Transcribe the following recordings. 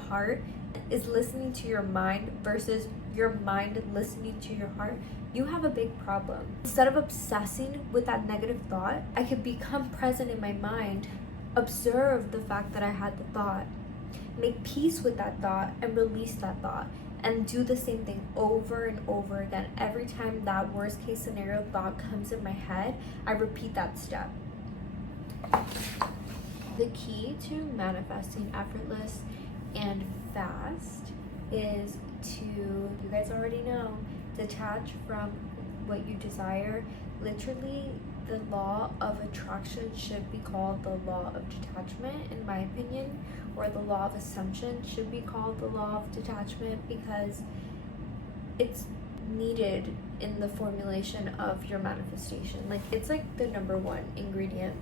heart is listening to your mind versus your mind listening to your heart, you have a big problem. Instead of obsessing with that negative thought, I could become present in my mind, observe the fact that I had the thought, make peace with that thought, and release that thought. And do the same thing over and over again. Every time that worst case scenario thought comes in my head, I repeat that step. The key to manifesting effortless and fast is to, you guys already know, detach from what you desire. Literally, the law of attraction should be called the law of detachment, in my opinion, or the law of assumption should be called the law of detachment, because it's needed in the formulation of your manifestation. Like, it's like the number one ingredient,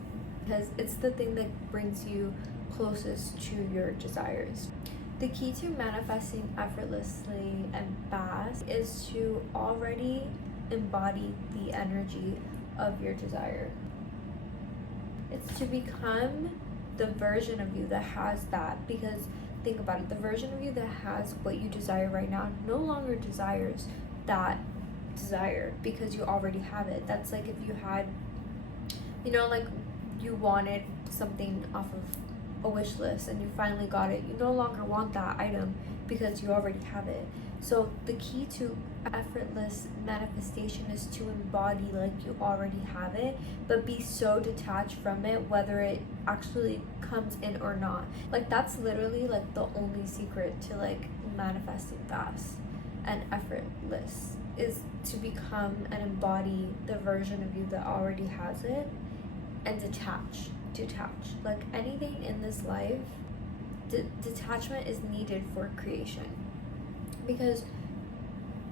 because it's the thing that brings you closest to your desires. The key to manifesting effortlessly and fast is to already embody the energy of your desire. It's to become the version of you that has that, because think about it, the version of you that has what you desire right now no longer desires that desire because you already have it. That's like if you had, like you wanted something off of a wish list and you finally got it, you no longer want that item because you already have it. So the key to effortless manifestation is to embody like you already have it, but be so detached from it whether it actually comes in or not. Like, that's literally like the only secret to like manifesting fast and effortless, is to become and embody the version of you that already has it and detach. Like anything in this life, detachment is needed for creation, because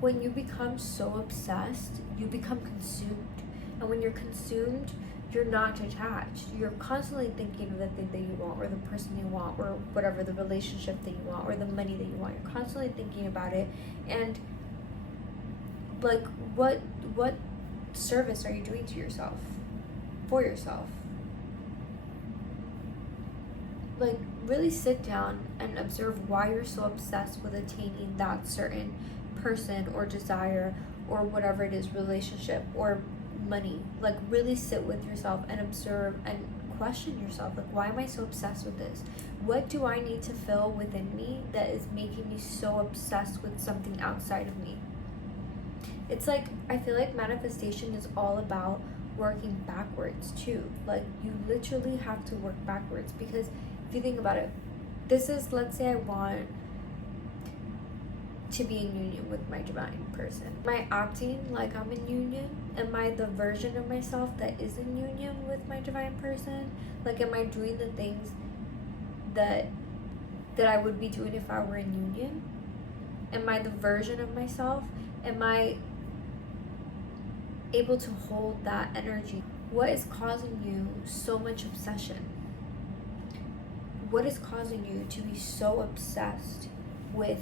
when you become so obsessed, you become consumed, and when you're consumed, you're not detached. You're constantly thinking of the thing that you want, or the person you want, or whatever, the relationship that you want, or the money that you want. You're constantly thinking about it, and like what service are you doing to yourself, for yourself? Like, really sit down and observe why you're so obsessed with attaining that certain person or desire or whatever it is, relationship or money. Like, really sit with yourself and observe and question yourself. Like, why am I so obsessed with this? What do I need to fill within me that is making me so obsessed with something outside of me? It's like, I feel like manifestation is all about working backwards too. Like, you literally have to work backwards, because if you think about it, this is, let's say I want to be in union with my divine person. Am I acting like I'm in union? Am I the version of myself that is in union with my divine person? Like, am I doing the things that I would be doing if I were in union? Am I the version of myself? Am I able to hold that energy? What is causing you so much obsession? What is causing you to be so obsessed with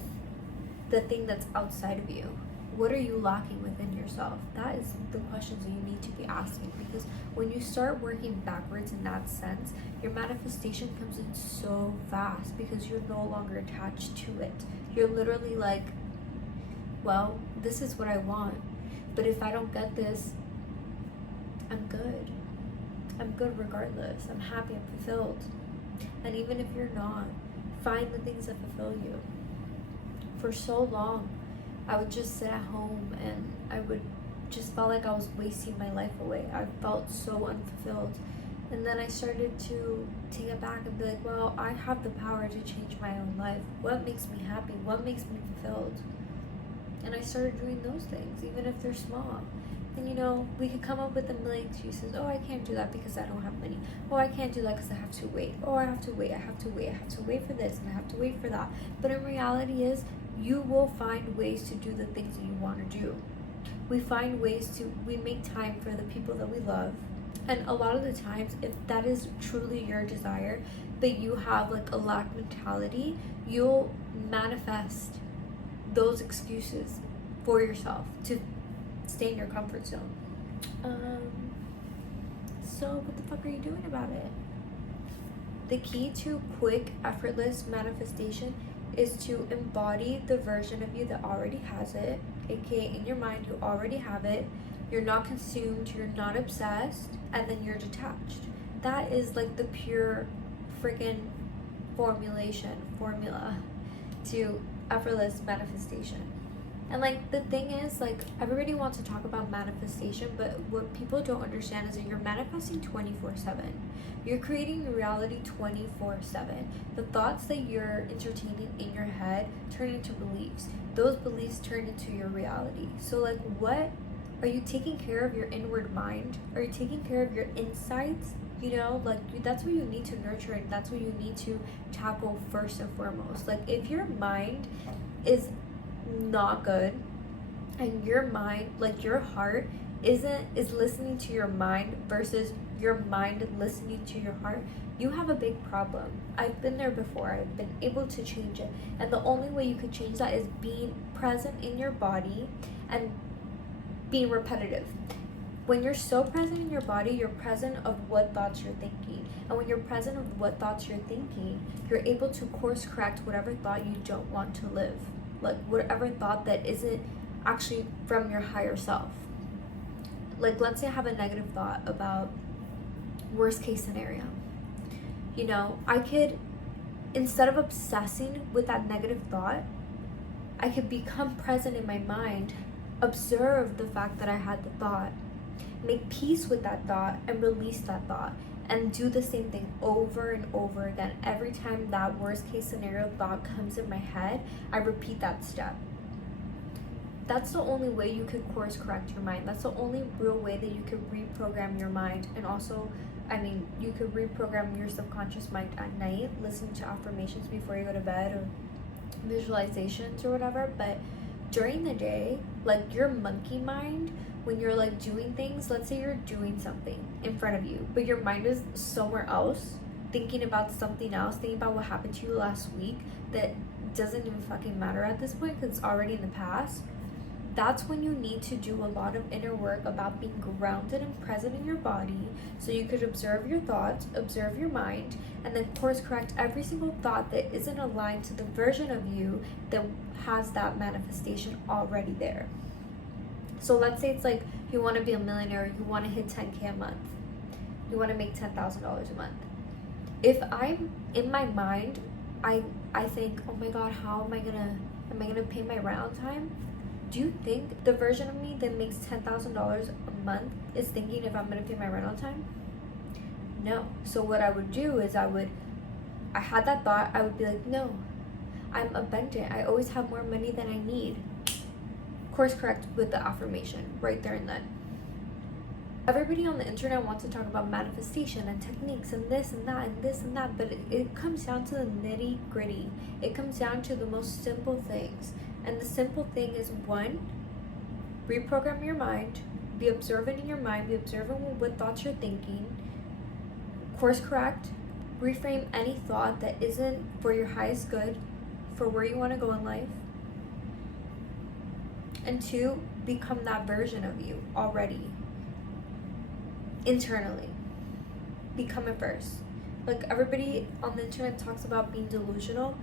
the thing that's outside of you? What are you lacking within yourself? That is the questions that you need to be asking, because when you start working backwards in that sense, your manifestation comes in so fast because you're no longer attached to it. You're literally like, well, this is what I want, but if I don't get this, I'm good. I'm good regardless. I'm happy, I'm fulfilled. And even if you're not, find the things that fulfill you. For so long, I would just sit at home and I would just felt like I was wasting my life away. I felt so unfulfilled. And then I started to take it back and be like, well, I have the power to change my own life. What makes me happy? What makes me fulfilled? And I started doing those things, even if they're small. And we could come up with a million excuses. Oh, I can't do that because I don't have money. Oh, I can't do that because I have to wait. Oh, I have to wait for this and I have to wait for that. But in reality is, you will find ways to do the things that you want to do. We make time for the people that we love. And a lot of the times, if that is truly your desire, but you have like a lack mentality, you'll manifest those excuses for yourself to stay in your comfort zone. So what the fuck are you doing about it? The key to quick, effortless manifestation is to embody the version of you that already has it, aka in your mind you already have it. You're not consumed, you're not obsessed, and then you're detached. That is like the pure freaking formula to effortless manifestation. And like the thing is, like, everybody wants to talk about manifestation, but what people don't understand is that you're manifesting 24/7. You're creating your reality 24/7. The thoughts that you're entertaining in your head turn into beliefs. Those beliefs turn into your reality. So like, what are you taking care of your inward mind? Are you taking care of your insights? You know, like that's what you need to nurture, and that's what you need to tackle first and foremost. Like if your mind is not good, and your mind, like your heart is listening to your mind versus your mind listening to your heart, you have a big problem. I've been there before. I've been able to change it, and the only way you could change that is being present in your body and being repetitive. When you're so present in your body, you're present of what thoughts you're thinking. And when you're present of what thoughts you're thinking, you're able to course correct whatever thought you don't want to live. Like whatever thought that isn't actually from your higher self. Like let's say I have a negative thought about worst case scenario. You know, I could, instead of obsessing with that negative thought, I could become present in my mind, observe the fact that I had the thought, make peace with that thought, and release that thought, and do the same thing over and over again. Every time that worst case scenario thought comes in my head, I repeat that step. That's the only way you could course correct your mind. That's the only real way that you could reprogram your mind. And also, you could reprogram your subconscious mind at night, listening to affirmations before you go to bed, or visualizations or whatever. But during the day, like your monkey mind, when you're like doing things, let's say you're doing something in front of you, but your mind is somewhere else, thinking about something else, thinking about what happened to you last week that doesn't even fucking matter at this point because it's already in the past. That's when you need to do a lot of inner work about being grounded and present in your body, so you could observe your thoughts, observe your mind, and then course correct every single thought that isn't aligned to the version of you that has that manifestation already there. So let's say it's like you want to be a millionaire, you want to hit 10K a month, you want to make $10,000 a month. If I'm in my mind, I think, oh my god, how am I gonna pay my rent on time? Do you think the version of me that makes $10,000 a month is thinking if I'm gonna pay my rent on time? No. So what I would do is I had that thought, I would be like, no, I'm abundant. I always have more money than I need. Course correct with the affirmation right there and then. Everybody on the internet wants to talk about manifestation and techniques and this and that and this and that, but it comes down to the nitty gritty. It comes down to the most simple things. And the simple thing is, one, reprogram your mind, be observant in your mind, be observant with what thoughts you're thinking, course correct, reframe any thought that isn't for your highest good, for where you want to go in life. And two, become that version of you already, internally. Become it first. Like everybody on the internet talks about being delusional.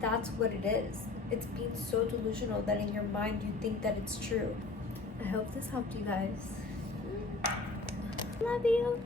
That's what it is. It's being so delusional that in your mind you think that it's true. I hope this helped you guys. Love you.